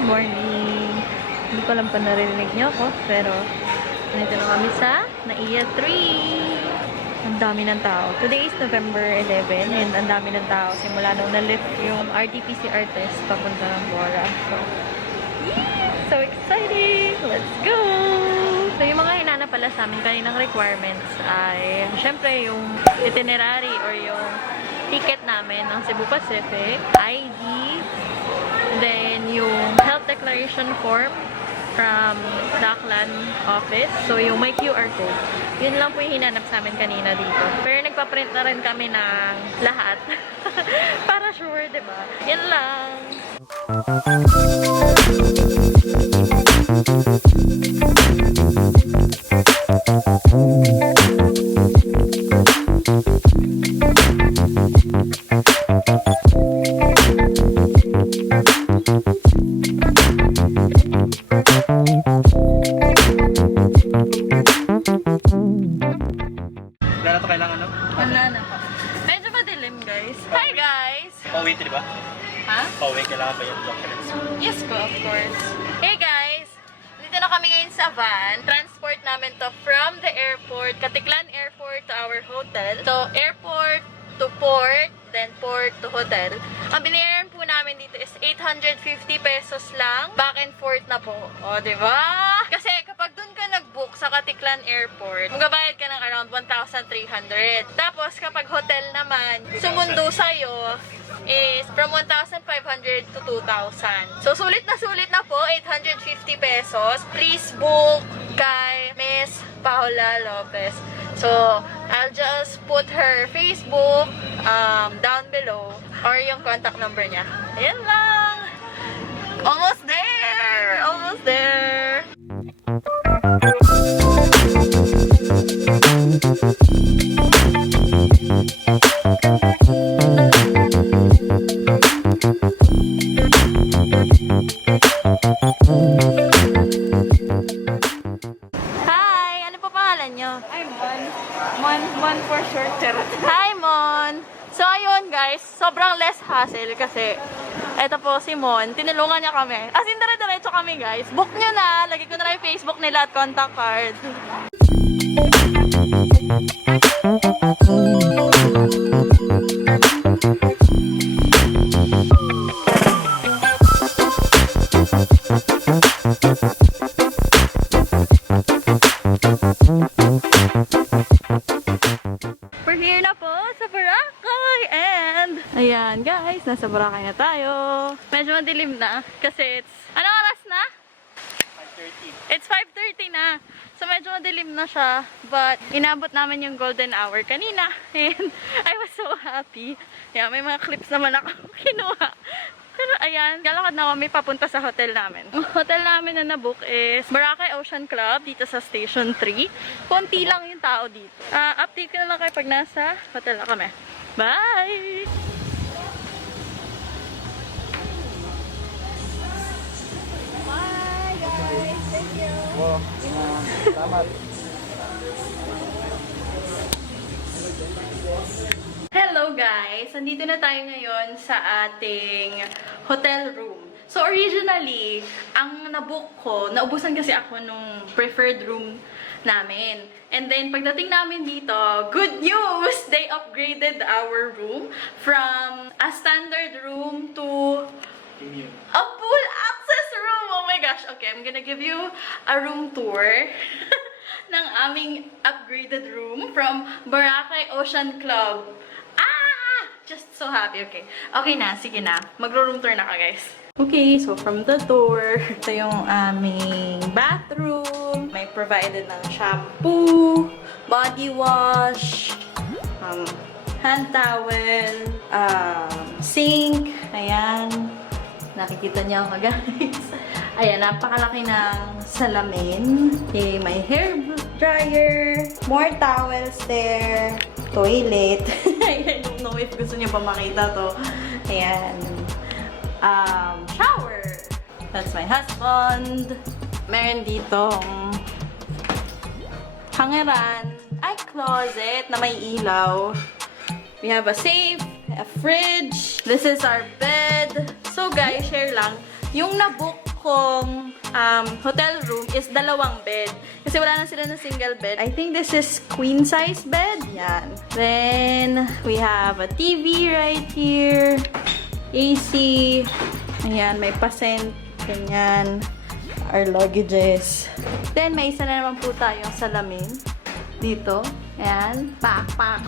Good morning! Hindi ko alam pa narinig niyo ako, pero nandito na kami sa NAIA 3. Ang dami ng tao. Today is November 11 and ang dami ng tao simula nung na-lift yung RT-PCR test papunta ng Bora. So, yeah! So exciting! Let's go! So, yung mga hinanap pala sa amin kaninang requirements ay syempre yung itinerary or yung ticket namin ng Cebu Pacific, ID, then yung health declaration form from the Aklan office. So, yung may QR code. Yun lang po yung hinanap sa amin kanina dito. Pero nagpa-print na rin kami ng lahat. Para sure, diba? Yan lang. Wala na po. Medyo madilim, guys. Hi, guys! Pauwi, di ba? Ha? Pauwi, kailangan ba yung documents? Yes po, of course. Hey, guys! Dito na kami ngayon sa van. Transport namin to from the airport, Katiklan Airport to our hotel. So, airport to port, then port to hotel. Ang binayaran po namin dito is 850 pesos lang. Back and forth na po. O, diba? Kasi kapag dun ka nag-book sa Katiklan Airport, magabayad ka ng around 1,300. Tapos, kapag hotel naman, sumundo sa'yo is from 1,500 to 2,000. So, sulit na po, 850 pesos. Please book kay Miss Paula Lopez. So, I'll just put her Facebook down below or yung contact number niya. Ayan lang! Almost there! Almost there! Hi! Ano po pangalan nyo? Hi, Mon. Mon for short. Hi, Mon! So, ayun guys, sobrang less hassle kasi eto po si Mon, tinulungan niya kami. As in, dire-diretso kami guys. Book nyo na! Lagay ko na lang yung Facebook nila at contact card. We're here na po sa Boracay and ayan guys, nasa Boracay na tayo. Medyo madilim na kasi anong oras na? 5:30. It's 5:30 na. So medyo madilim na siya, but inabot namin yung golden hour kanina and I was so happy. Yeah, may mga clips naman ako kinuha. Pero ayan, galakad na kami papunta sa hotel namin. Ang hotel namin na nabook is Boracay Ocean Club dito sa Station 3. Konti lang yung tao dito. Update ko na lang kayo pag nasa hotel na kami. Bye! Bye, guys. Thank you. Salamat. Hello guys! Nandito na tayo ngayon sa ating hotel room. So originally, ang nabook ko, naubusan kasi ako nung preferred room namin. And then pagdating namin dito, good news! They upgraded our room from a standard room to a full access room! Oh my gosh! Okay, I'm gonna give you a room tour ng aming upgraded room from Boracay Ocean Club. Just so happy. Okay. Okay na. Sige na. Magro-room tour na ka, guys. Okay. So, from the door, ito yung aming bathroom. May provided ng shampoo, body wash, hand towel, sink. Ayan. Nakikita niyo ako, guys. Ayan. Napakalaki ng salamin. Okay. May hair dryer. More towels there. Toilet. I don't know if gusto niyo pa makita to. Ayan. Shower. That's my husband. Meron ditong hangeran. Ay, closet na may ilaw. We have a safe, a fridge. This is our bed. So guys, share lang. Yung nabook kong hotel room is dalawang bed. Kasi wala na sila na single bed. I think this is queen size bed. Yan. Then, we have a TV right here. AC. Ayan, may pasent. Ganyan. Our luggages. Then, may isa na naman po tayong salamin. Dito. Ayan. Pak, pak.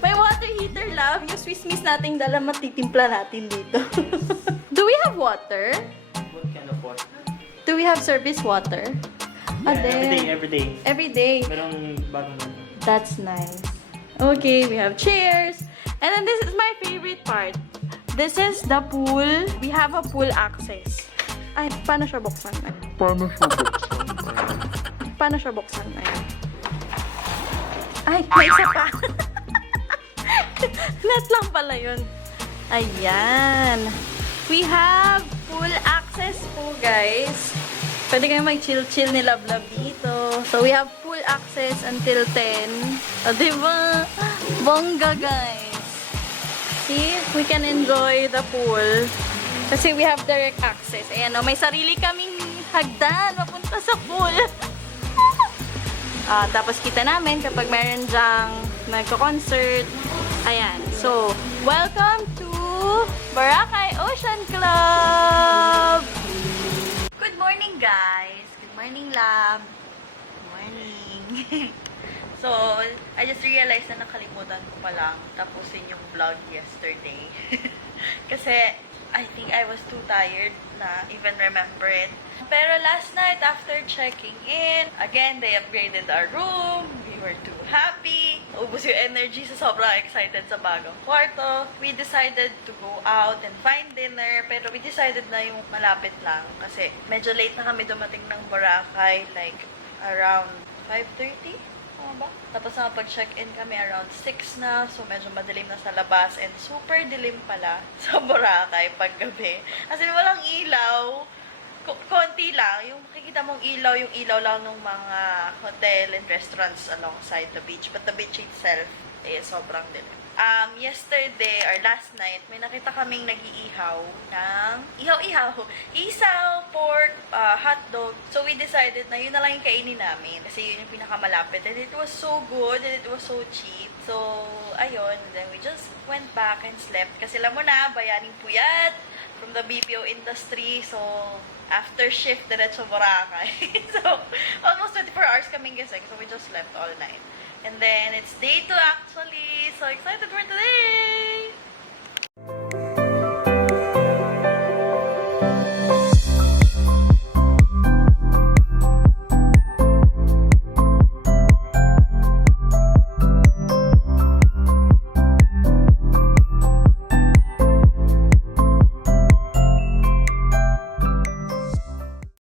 May water heater, love. Yung Swiss miss nating dala, matitimpla natin dito. Do we have water? What kind of water? Do we have service water? Yeah, every day. Every day. Merong bagong ano. That's nice. Okay, we have chairs. And then this is my favorite part. This is the pool. We have a pool access. Ay, paano siya buksan? Paano siya buksan? Ay, may isa pa. Net lang pala yun. Ayan. We have pool access po, guys. Pwede kayo mag-chill-chill ni Love dito. So, we have pool access until 10. O, diba? Bongga, guys. See? We can enjoy the pool. Kasi we have direct access. Ayan, o, may sarili kaming hagdan mapunta sa pool. Tapos kita namin kapag meron dyang nagko-concert. Ayan. So, welcome to Boracay Ocean Club! Good morning, guys! Good morning, love! Good morning! So, I just realized na nakalimutan ko palang tapusin yung vlog yesterday. Kasi, I think I was too tired na even remember it. Pero last night, after checking in, again, they upgraded our room. We were too happy. Ubus yung energy sa sobrang excited sa bagong kwarto. We decided to go out and find dinner. Pero we decided na yung malapit lang. Kasi medyo late na kami dumating ng Boracay. Like, around 5:30? Ba? Tapos nakapag-check-in kami around 6 na. So, medyo madilim na sa labas. And super dilim pala sa Boracay paggabi. As in, walang ilaw. Konti lang. Yung makikita mong ilaw, yung ilaw lang ng mga hotel and restaurants alongside the beach. But the beach itself is sobrang dilim. Yesterday, or last night, may nakita kaming nag-iihaw ng isaw, pork, hotdog. So, we decided na yun na lang yung kainin namin. Kasi yun yung pinakamalapit. And it was so good, and it was so cheap. So, ayun. Then, we just went back and slept. Kasi alam mo na, bayaning puyat from the BPO industry. So, after shift, diretso Boracay. So, almost 24 hours kaming gising. So, we just slept all night. And then, it's day 2 actually. So excited for today!